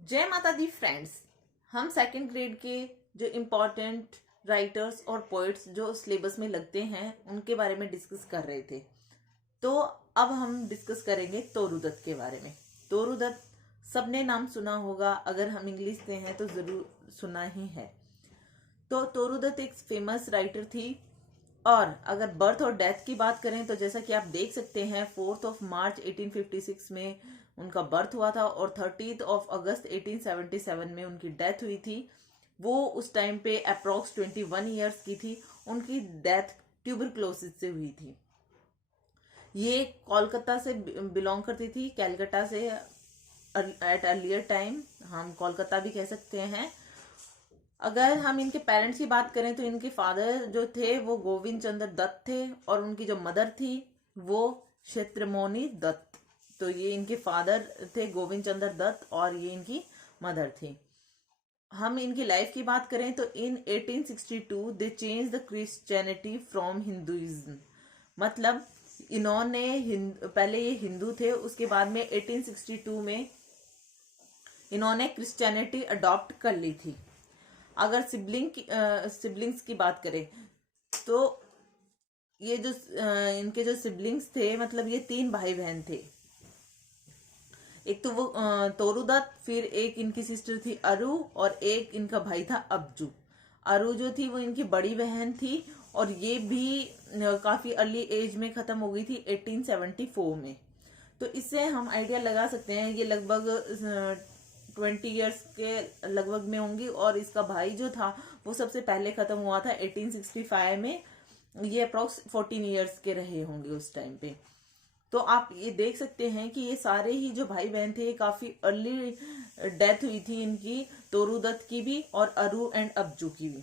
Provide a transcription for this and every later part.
जय माता दी फ्रेंड्स। हम सेकंड ग्रेड के जो इम्पोर्टेंट राइटर्स और पोइट्स जो सिलेबस में लगते हैं उनके बारे में डिस्कस कर रहे थे। तो अब हम डिस्कस करेंगे तोरू दत्त के बारे में। तोरू दत्त सबने नाम सुना होगा, अगर हम इंग्लिश से हैं तो जरूर सुना ही है। तो तोरू दत्त एक फेमस राइटर थी। और अगर बर्थ और डेथ की बात करें तो जैसा कि आप देख सकते हैं 4 मार्च 1856 में उनका बर्थ हुआ था और 30 अगस्त 1877 में उनकी डेथ हुई थी। वो उस टाइम पे अप्रोक्स 21 ईयर्स की थी। उनकी डेथ ट्यूबरक्लोसिस से हुई थी। ये कोलकाता से बिलोंग करती थी, कैलकाटा से। एट अर्लियर टाइम हम कोलकाता भी कह सकते हैं। अगर हम इनके पेरेंट्स की बात करें तो इनके फादर जो थे वो गोविंद चंद्र दत्त थे और उनकी जो मदर थी वो क्षेत्रमोनी दत्त। तो ये इनके फादर थे गोविंद चंद्र दत्त और ये इनकी मदर थी। हम इनकी लाइफ की बात करें तो इन 1862 दे change the Christianity from Hinduism. मतलब इन्होंने पहले ये हिंदू थे, उसके बाद में 1862 में इन्होंने क्रिश्चियनिटी अडॉप्ट कर ली थी। अगर सिबलिंग्स की बात करें तो ये जो इनके जो सिबलिंग्स थे, मतलब ये 3 भाई बहन थे। एक तो वो तोरू दत्त, फिर एक इनकी सिस्टर थी अरु और एक इनका भाई था अब्जू। अरु जो थी वो इनकी बड़ी बहन थी और ये भी काफी अर्ली एज में खत्म हो गई थी 1874 में। तो इससे हम आइडिया लगा सकते हैं ये लगभग 20 ईयर्स के लगभग में होंगी। और इसका भाई जो था वो सबसे पहले खत्म हुआ था 1865 में। ये अप्रोक्स 14 ईयर्स के रहे होंगे उस टाइम पे। तो आप ये देख सकते हैं कि ये सारे ही जो भाई बहन थे ये काफी अर्ली डेथ हुई थी इनकी, तोरू दत्त की भी और अरु एंड अब्जू की भी।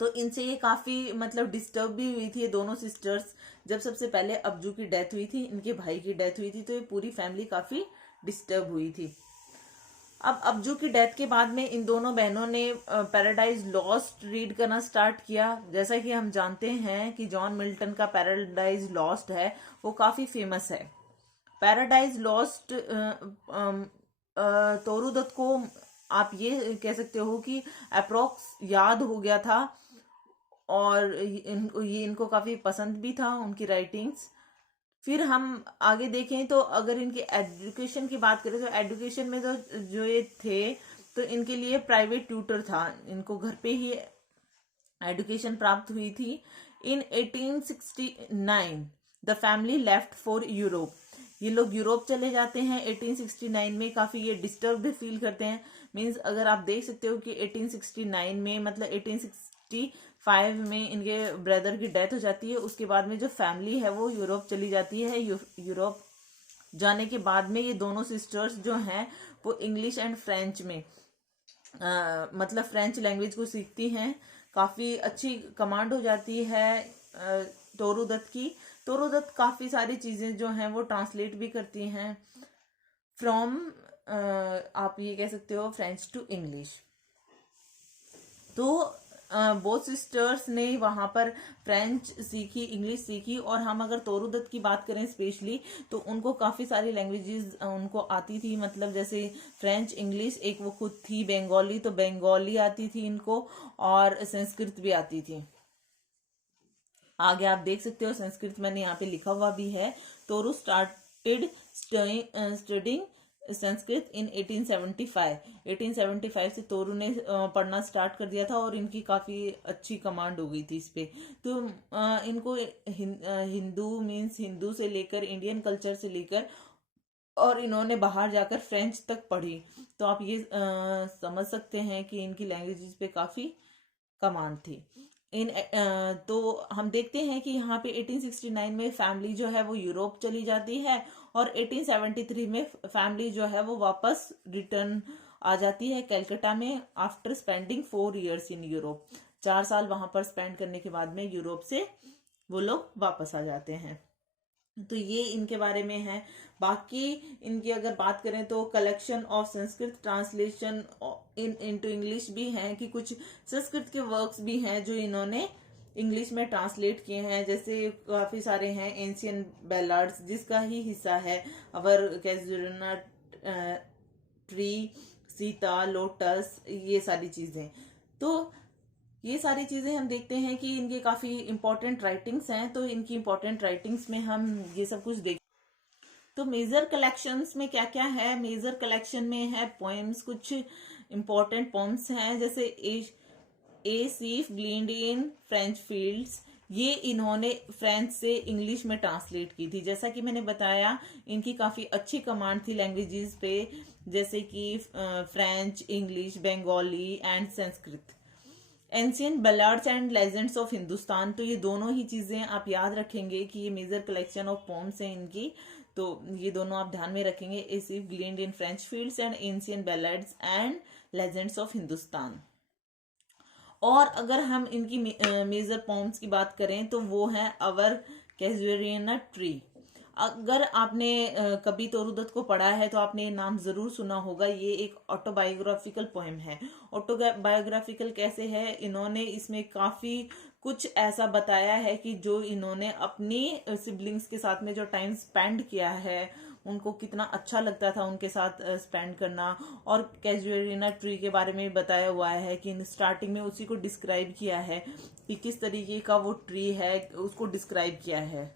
तो इनसे ये काफी मतलब डिस्टर्ब भी हुई थी ये दोनों सिस्टर्स। जब सबसे पहले अब्जू की डेथ हुई थी, इनके भाई की डेथ हुई थी, तो ये पूरी फैमिली काफी डिस्टर्ब हुई थी। अब अब्जू की डेथ के बाद में इन दोनों बहनों ने पैराडाइज लॉस्ट रीड करना स्टार्ट किया। जैसा कि हम जानते हैं कि जॉन मिल्टन का पैराडाइज लॉस्ट है वो काफी फेमस है। पैराडाइज लॉस्ट तोरू दत्त को आप ये कह सकते हो कि अप्रोक्स याद हो गया था और ये इनको काफी पसंद भी था उनकी राइटिंग्स। फिर हम आगे देखें तो अगर इनकी एजुकेशन की बात करें तो एजुकेशन में तो जो ये थे तो इनके लिए प्राइवेट ट्यूटर था, इनको घर पे ही एजुकेशन प्राप्त हुई थी। इन 1869 the family left for Europe. ये लोग यूरोप चले जाते हैं 1869 में। काफी ये डिस्टर्ब फील करते हैं। मींस अगर आप देख सकते हो कि 1869 में मतलब 1865 में इनके ब्रदर की डेथ हो जाती है। उसके बाद में जो फैमिली है वो यूरोप चली जाती है। यूरोप जाने के बाद में ये दोनों सिस्टर्स जो हैं वो इंग्लिश एंड फ्रेंच में मतलब फ्रेंच लैंग्वेज को सीखती हैं। काफी अच्छी कमांड हो जाती है तोरू दत्त की। तोरू दत्त काफी सारी चीजें जो हैं वो ट्रांसलेट भी करती हैं फ्रॉम आप ये कह सकते हो फ्रेंच टू इंग्लिश। तो बोथ सिस्टर्स ने वहां पर फ्रेंच सीखी, इंग्लिश सीखी। और हम अगर तोरू दत्त की बात करें स्पेशली तो उनको काफी सारी लैंग्वेजेस उनको आती थी। मतलब जैसे फ्रेंच, इंग्लिश, एक वो खुद थी बंगाली तो बंगाली आती थी इनको, और संस्कृत भी आती थी। आगे आप देख सकते हो संस्कृत मैंने यहाँ पे लिखा हुआ भी है। तोरू स्टार्टेड स्टडिंग संस्कृत इन 1875। 1875 से तोरू ने पढ़ना स्टार्ट कर दिया था और इनकी काफी अच्छी कमांड हो गई थी इस पे। तो इनको हिंदू मीन्स हिंदू से लेकर इंडियन कल्चर से लेकर और इन्होंने बाहर जाकर फ्रेंच तक पढ़ी। तो आप ये समझ सकते हैं कि इनकी लैंग्वेजेस पे काफी कमांड थी। तो हम देखते हैं कि यहाँ पे 1869 में फैमिली जो है वो यूरोप चली जाती है और 1873 में फैमिली जो है वो वापस रिटर्न आ जाती है कलकत्ता में after spending 4 years in Europe. 4 साल वहां पर स्पेंड करने के बाद में यूरोप से वो लोग वापस आ जाते हैं। तो ये इनके बारे में है। बाकी इनकी अगर बात करें तो collection of Sanskrit translation into English भी हैं कि कुछ संस्कृत के वर्क्स भी हैं जो इन्होंने इंग्लिश में ट्रांसलेट किए हैं। जैसे काफी सारे हैं एंशियन बैलार्ड्स जिसका ही हिस्सा है अवर कैजुरना ट्री, सीता, लोटस, ये सारी चीजें। तो ये सारी चीजें हम देखते हैं कि इनके काफी इंपॉर्टेंट राइटिंग्स हैं। तो इनकी इंपॉर्टेंट राइटिंग्स में हम ये सब कुछ देख। तो मेजर कलेक्शंस में क्या क्या है? मेजर कलेक्शन में है पोएम्स, कुछ इंपॉर्टेंट पोएम्स हैं, जैसे ए सीफ ग्लीन्ड इन फ्रेंच फील्ड्स। ये इन्होंने फ्रेंच से इंग्लिश में ट्रांसलेट की थी। जैसा कि मैंने बताया, इनकी काफी अच्छी कमांड थी लैंग्वेजेस पे, जैसे कि French, English, Bengali and Sanskrit. Ancient ballads and legends of Hindustan, तो ये दोनों ही चीजें आप याद रखेंगे कि ये मेजर कलेक्शन ऑफ पोम्स हैं इनकी। तो ये दोनों आप ध्यान में रखेंगे, a sheaf gleaned in French fields and ancient ballads and legends of Hindustan. और अगर हम इनकी मेजर पोम्स की बात करें तो वो है अवर कैजुएरियना ट्री। अगर आपने कभी तोरूदत्त को पढ़ा है तो आपने ये नाम जरूर सुना होगा। ये एक ऑटोबायोग्राफिकल पोएम है। ऑटोबायोग्राफिकल कैसे है? इन्होंने इसमें काफी कुछ ऐसा बताया है कि जो इन्होंने अपनी सिबलिंग्स के साथ में जो टाइम स्पेंड किया है, उनको कितना अच्छा लगता था उनके साथ स्पेंड करना। और कैजुएरिना ट्री के बारे में बताया हुआ है कि स्टार्टिंग में उसी को डिस्क्राइब किया है कि किस तरीके का वो ट्री है, उसको डिस्क्राइब किया है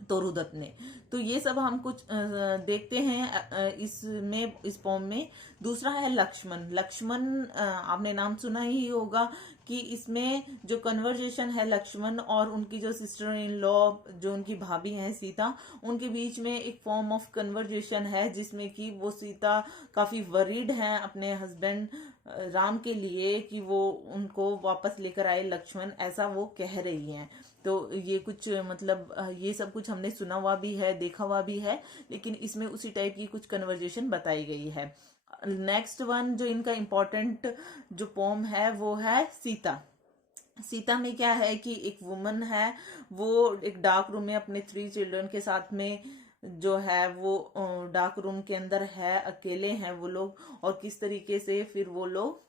तोरूदत्त ने। तो ये सब हम कुछ देखते हैं इसमें, इस पोम में। दूसरा है लक्ष्मण। लक्ष्मण आपने नाम सुना ही होगा कि इसमें जो कन्वर्जेशन है लक्ष्मण और उनकी जो सिस्टर इन लॉ, जो उनकी भाभी हैं सीता, उनके बीच में एक फॉर्म ऑफ कन्वर्जेशन है, जिसमें कि वो सीता काफी वरीड हैं अपने हस्बैंड राम के लिए कि वो उनको वापस लेकर आए लक्ष्मण, ऐसा वो कह रही हैं। तो ये कुछ मतलब ये सब कुछ हमने सुना हुआ भी है, देखा हुआ भी है, लेकिन इसमें उसी टाइप की कुछ कन्वर्जेशन बताई गई है। नेक्स्ट वन जो इनका इम्पोर्टेंट जो पोम है वो है सीता। सीता में क्या है कि एक वुमन है, वो एक डार्क रूम में अपने 3 चिल्ड्रन के साथ में जो है वो डार्क रूम के अंदर है, अकेले हैं वो लोग, और किस तरीके से फिर वो लोग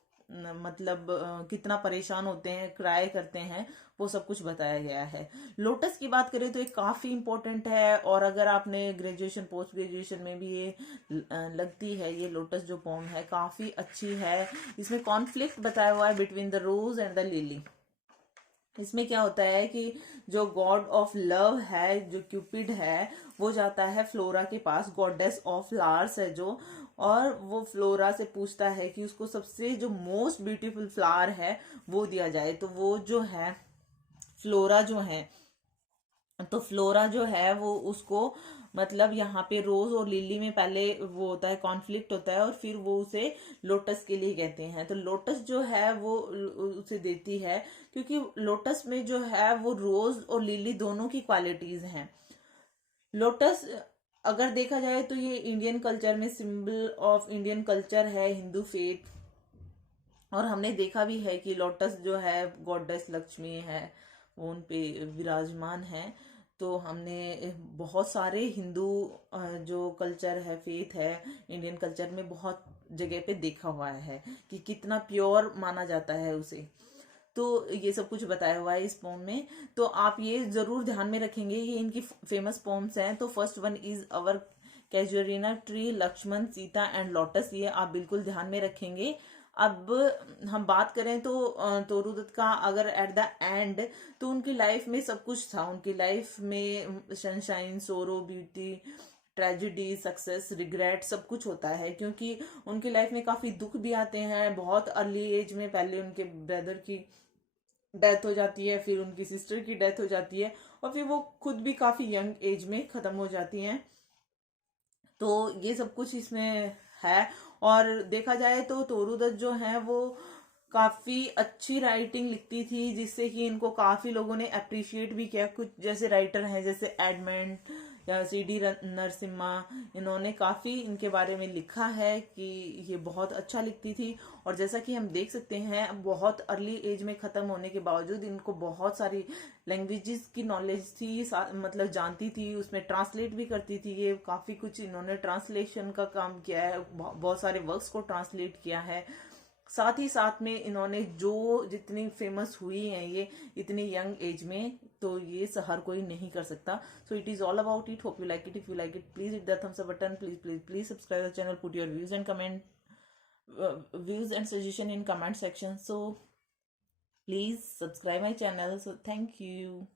मतलब कितना परेशान होते हैं, क्राई करते हैं, वो सब कुछ बताया गया है। लोटस की बात करें तो ये काफी इंपॉर्टेंट है, और अगर आपने ग्रेजुएशन पोस्ट ग्रेजुएशन में भी ये लगती है, ये लोटस जो पोम है काफी अच्छी है। इसमें कॉन्फ्लिक्ट बताया हुआ है between the rose and the lily. इसमें क्या होता है कि जो गॉड ऑफ लव है, जो क्यूपिड है, वो जाता है फ्लोरा के पास, गॉडेस ऑफ फ्लावर्स है जो, और वो फ्लोरा से पूछता है कि उसको सबसे जो मोस्ट ब्यूटीफुल फ्लावर है वो दिया जाए। तो वो जो है फ्लोरा जो है, तो फ्लोरा जो है वो उसको मतलब यहाँ पे रोज और लिली में पहले वो होता है, कॉन्फ्लिक्ट होता है, और फिर वो उसे लोटस के लिए कहते हैं। तो लोटस जो है वो उसे देती है, क्योंकि लोटस में जो है वो रोज और लिली दोनों की क्वालिटीज हैं। लोटस अगर देखा जाए तो ये इंडियन कल्चर में सिंबल ऑफ इंडियन कल्चर है, हिंदू फेथ। और हमने देखा भी है कि लोटस जो है गॉडेस लक्ष्मी है, वो उन पे विराजमान है। तो हमने बहुत सारे हिंदू जो कल्चर है, फेथ है, इंडियन कल्चर में बहुत जगह पे देखा हुआ है कि कितना प्योर माना जाता है उसे। तो ये सब कुछ बताया हुआ है इस पोम में। तो आप ये जरूर ध्यान में रखेंगे, ये इनकी फेमस पोम्स हैं। तो first one is our casuarina tree, Lakshman, Sita and lotus, ये आप बिल्कुल ध्यान में रखेंगे। अब हम बात करें तो तोरूदत्त का अगर एट द एंड, तो उनकी लाइफ में सब कुछ था। उनकी लाइफ में सनशाइन, सोरो, ब्यूटी, ट्रेजिडी, सक्सेस, रिग्रेट, सब कुछ होता है, क्योंकि उनकी लाइफ में काफी दुख भी आते हैं। बहुत अर्ली एज में पहले उनके ब्रदर की डेथ हो जाती है, फिर उनकी सिस्टर की डेथ हो जाती है, और फिर वो खुद भी काफी यंग एज में खत्म हो जाती हैं। तो ये सब कुछ इसमें है। और देखा जाए तो तोरूदत्त जो है वो काफी अच्छी राइटिंग लिखती थी, जिससे कि इनको काफी लोगों ने अप्रिशिएट भी किया। कुछ जैसे राइटर हैं जैसे एडमंड या सीडी नरसिम्हा, इन्होंने काफी इनके बारे में लिखा है कि ये बहुत अच्छा लिखती थी। और जैसा कि हम देख सकते हैं, बहुत अर्ली एज में खत्म होने के बावजूद इनको बहुत सारी लैंग्वेजेस की नॉलेज थी, मतलब जानती थी, उसमें ट्रांसलेट भी करती थी। ये काफी कुछ इन्होंने ट्रांसलेशन का काम किया है, बहुत सारे वर्क्स को ट्रांसलेट किया है। साथ ही साथ में इन्होंने जो जितनी फेमस हुई हैं ये इतनी यंग एज में, तो ये हर कोई नहीं कर सकता। So it is all about it. Hope you like it. If you like it, please hit the thumbs up button, please please please subscribe the channel, put your views and comment views and suggestion in comment section. So please subscribe my channel. So thank you.